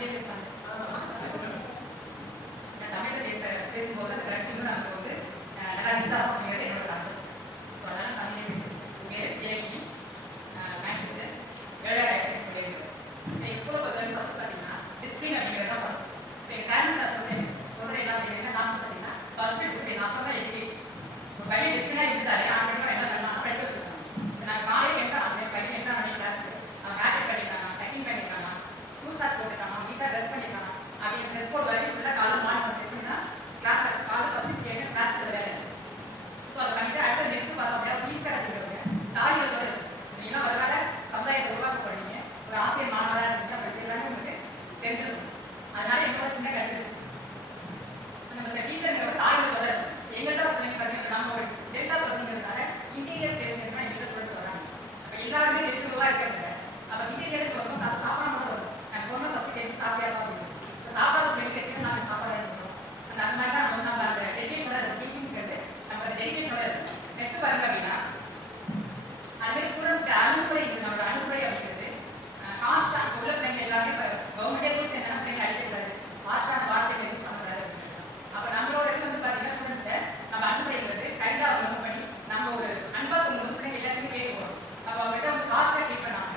தமிழே பேசுறாங்க. நான் தமிழில் பேசும்போது அந்த கருத்து நமக்கு வந்து நல்லா ரீச் ஆகும் அப்படிங்கிறது என்னோட கான்செப்ட். ஸோ அதனால தமிழே பேசுகிறேன். பேர் ஏகி மேக்ஸ் இது ஏழாயிரம் ஆக்சிடென்ட் சொல்லியிருக்கேன். எக்ஸ்போல பொறுத்தவரைக்கும் ஃபஸ்ட் பார்த்தீங்கன்னா டிஸ்பிளின் அப்படிங்கிறது தான் ஃபஸ்ட். ஸோ எங்கள் பேரண்ட்ஸ் சார் சொல்கிறது என்ன அப்படிங்கிறது நான் பார்த்தீங்கன்னா ஃபஸ்ட்டு டிஸ்பிளின் அப்போ தான் எஜுகேஷன். ஒரு பையன் டிஸ்பிளினாக இருந்தாலே ஆண்கள் என்ன பண்ணலாம் படிக்க வச்சுருக்காங்க. நாங்கள் காலையில் என்ன ஆகுது பையன் என்ன பண்ணி கிளாஸுக்கு அவன் ஹேர் பண்ணியிருக்காங்க, டக்கிங் பண்ணியிருக்காங்க, ஷூஸாக போட்டுருக்காங்க, நீட்டாக ட்ரெஸ் பண்ணியிருக்காங்க. அப்படி ட்ரெஸ் கோட் வரைக்கும் ஃபுல்லாக காலம் மாறி வந்து எப்படின்னா கிளாஸ் காலம் ஃபஸ்ட்டு கேட்க கிளாஸில் வேலை. ஸோ அதை பண்ணிட்டு அடுத்த நெக்ஸ்ட் பார்த்தோம் அப்படின்னா டீச்சர் அப்படிங்கிறவங்க தாய்களோட நீங்களாம் வரலாறு சமுதாயத்தை உருவாக்க போறீங்க. ஒரு ஆசிரியர் மாணவராக இருக்கீங்க, அப்போ எல்லாமே உங்களுக்கு தெரிஞ்சிருக்கும். அதனால என்னோட சின்ன கருத்து நம்ம டீச்சருங்கிற தாய்களோட எங்கள்கிட்ட பிள்ளைங்க பார்த்தீங்கன்னா நம்ம ஒரு டெல்டா பகுதிங்கிறதுனால இன்டீரியர் பேசுகிறது தான் எங்கிட்ட சொல்ல சொல்கிறாங்க. அப்போ எல்லாருமே டெல்டா இருக்கிறாங்க. அப்போ இன்டீரியருக்கு வரும்போது அதை சாப்பிடாம கூட வரும். நான் பொண்ணு ஃபஸ்ட்டு கேட்டு சாப்பிடாம அப்படின்னு இப்போ சாப்பிடாத பிள்ளைங்க கேட்டு நாங்கள் சாப்பாடு எடுக்கிறோம். அந்த மாதிரி தான் நம்ம அந்த டெடிகேஷனோட இருக்கும். டீச்சிங்கிறது நம்ம அந்த டெடிகேஷனோட இருக்கும். நெக்ஸ்ட் பாருங்க அப்படின்னா அதுமாதிரி ஸ்டூடெண்ட்ஸ்க்கு அனுப்புரை இருக்குது. நம்மளோட அனுப்புரை அப்படிங்கிறது ஹார்ஷாக இப்போ உள்ள பிள்ளைங்க எல்லாமே இப்போ கவர்மெண்டே ரூல்ஸ் என்னென்ன பிள்ளைங்க அடிக்கக்கூடாது, ஹார்ஷான வார்த்தைகள் யூஸ் பண்ணக்கூடாது அப்படின்னு சொல்லுவாங்க. அப்போ நம்மளோட இது வந்து பார்த்தீங்கன்னா ஸ்டூடெண்ட்ஸ்ட நம்ம அனுப்புரைங்கிறது கைடாக வந்து பண்ணி நம்ம ஒரு அன்பாக சொல்லும்போது பிள்ளைங்க எல்லாத்தையுமே கேட்டு போகிறோம். அப்போ அவங்ககிட்ட வந்து ஹார்ஷாக ட்ரீட் பண்ணாங்க.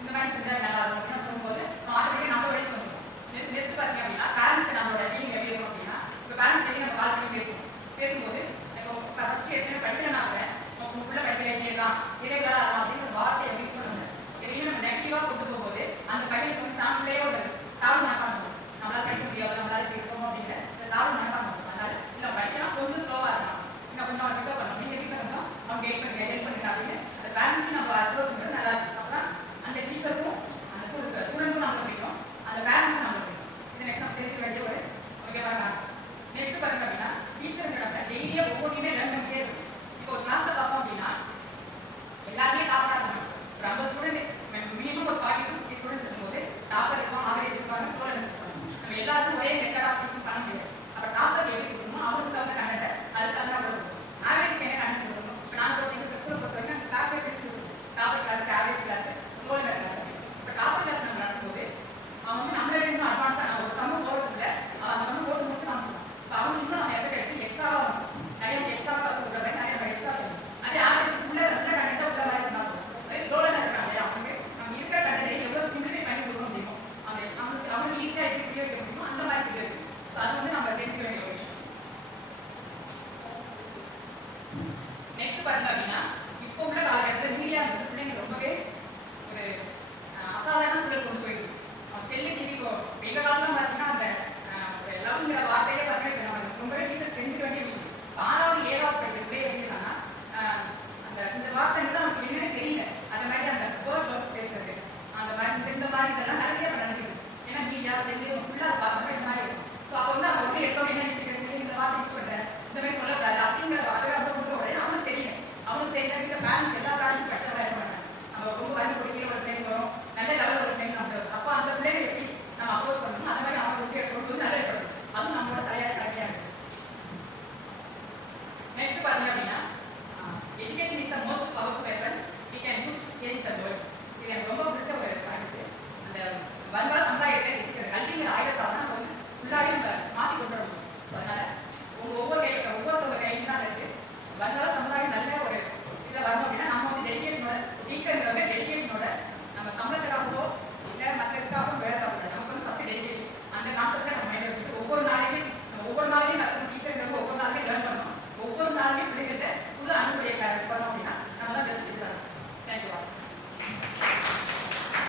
இந்த மாதிரி செஞ்சால் நல்லா இருக்கும் அப்படின்னு சொல்லும்போது ஆட்டோமேட்டிக்காக நம்ம வழிக்கு வந்துடும். நெக்ஸ்ட் பார்த்தீங்க அப்படின்னா பேரண்ட்ஸ் நம்மளோட டீலிங் எப்படி இருக்கும் அப்படின்னா இப்போ பேரண்ட்ஸ் டெய்லி நம்ம கால் பண்ணி பேசும்போது இப்போ ஃபஸ்ட்டு எடுத்து படிக்கலன்னா கூட உங்க பிள்ளை படிக்கல எப்படிலாம் இறைகளாக ஆகும் அப்படின்னு ஒரு வார்த்தை எப்படி சொல்லுங்க. எதையுமே நம்ம நெகட்டிவாக கொண்டு போகும்போது அந்த பையனுக்கு வந்து தான் பிள்ளையே ஒரு தாழ்வு மனப்பான் பண்ணுவோம். நம்மளால படிக்க முடியாது, நம்மளால இப்படி இருக்கோம் அப்படிங்கிற இந்த தாழ்வு மனப்பான் பண்ணுவோம். அதனால இல்லை படிக்கலாம் கொஞ்சம் ஸ்லோவாக இருக்கலாம், இன்னும் கொஞ்சம் அவன் பிக்கப் பண்ணணும். நீங்கள் வீட்டில் இருந்தோம் அவங்க ஹெல்ப் பண்ணுங்க அப்படின்னு அந்த பேரண்ட்ஸையும் நம்ம அப்ரோச் பண்ணுறது நல்லா இருக்கும். அப்போதான் அந்த டீச்சருக்கும் அந்த ஸ்டூடெண்ட்டும் நம்மளை பிடிக்கும், அந்த பேரண்ட்ஸும் நம்மளை பிடிக்கும். இது நெக்ஸ்ட் நம்ம தெரிஞ்சுக்க வேண்டிய ஒரு முக்கியமான காசு. நெக்ஸ்ட் பாருங்க அப்படின்னா டீச்சருங்கிறப்ப டெய்லியே ஒவ்வொன்றையுமே லேர்ன் பண்ணிட்டே இருக்கும். இப்போ ஒரு கிளாஸில் பார்த்தோம் அப்படின்னா எல்லாருமே டாப்பராக இருக்காங்க. ஒரு 50 ஸ்டூடெண்ட் மினிமம் ஒரு 40 to 50 ஸ்டூடெண்ட்ஸ் இருக்கும்போது டாப்பர் இருக்கும், ஆவரேஜ் இருப்பாங்க, ஸ்டூடெண்ட்ஸ் இருப்பாங்க. நம்ம எல்லாருக்கும் ஒரே மெத்தடாக டீச்சிங் பண்ண முடியாது. அப்போ டாப்பர் எப்படி கொடுக்கணும், அவங்களுக்கு தகுந்த கண்டென்ட்டை அதுக்கு தகுந்த கொடுக்கணும். ஆவரேஜ் என்ன கண்டென்ட் கொடுக்கணும். இப்போ நாங்கள் எங்கள் ஸ்கூலை பொறுத்த வரைக்கும் கிளாஸே பிரிச்சு வச்சுருக்கோம். Topper class, average class, slower class அப்படின்னு. இப்போ டாப்பர் கிளாஸ் நம்ம நடக்கும்போது அவங்க வந்து நம்மளே இன்னும் அட்வான்ஸாக ஒரு சம்மு போடுறதுல அந்த சம்மு போட்டு முடிச்சு காமிச்சிடலாம். இப்போ அவங்க இன்னும் நம்ம எஃபெக்ட் எடுத்து எக்ஸ்ட்ராவாக நிறைய எக்ஸ்ட்ராவாக கொடுக்குற மாதிரி நிறைய நம்ம எக்ஸ்ட்ரா செய்யணும். அதே ஆவரேஜ் உள்ள கண்டென்ட்டாக உள்ள மாதிரி சொன்னாலும் ஸ்லோவில் இருக்கிறாங்க அவங்க நம்ம இருக்கிற கண்டென்ட்டை எவ்வளோ சிம்பிளிஃபை பண்ணி கொடுக்க முடியுமோ அவங்களுக்கு ஈஸியாக எப்படி புரிய வைக்க முடியுமோ அந்த மாதிரி புரிய வைக்கணும். ஸோ அது வந்து நம்ம தெரிஞ்சுக்க வேண்டிய ஒரு விஷயம். நெக்ஸ்ட் பார்த்தீங்க அப்படின்னா இப்போ உள்ள காலகட்டத்தில் மீடியா வந்து பிள்ளைங்க ரொம்பவே ஒரு அசாதாரண சூழல் கொண்டு போயிடும். செல்லு டிவி எங்கள் காலத்தில் பார்த்தீங்கன்னா அந்த லவ்ங்கிற வார்த்தையே பார்த்தீங்கன்னா நம்ம ரொம்பவே டீச்சர்ஸ் தெரிஞ்சுக்க வேண்டிய விஷயம். 6வது 7வது படிக்கிற பிள்ளை எப்படின்னா அந்த வார்த்தை வந்து நமக்கு என்னென்னு தெரியல. அந்த மாதிரி அந்த வேர்ட்ஸ் பேசுறது அந்த மாதிரி இந்த மாதிரி இதெல்லாம்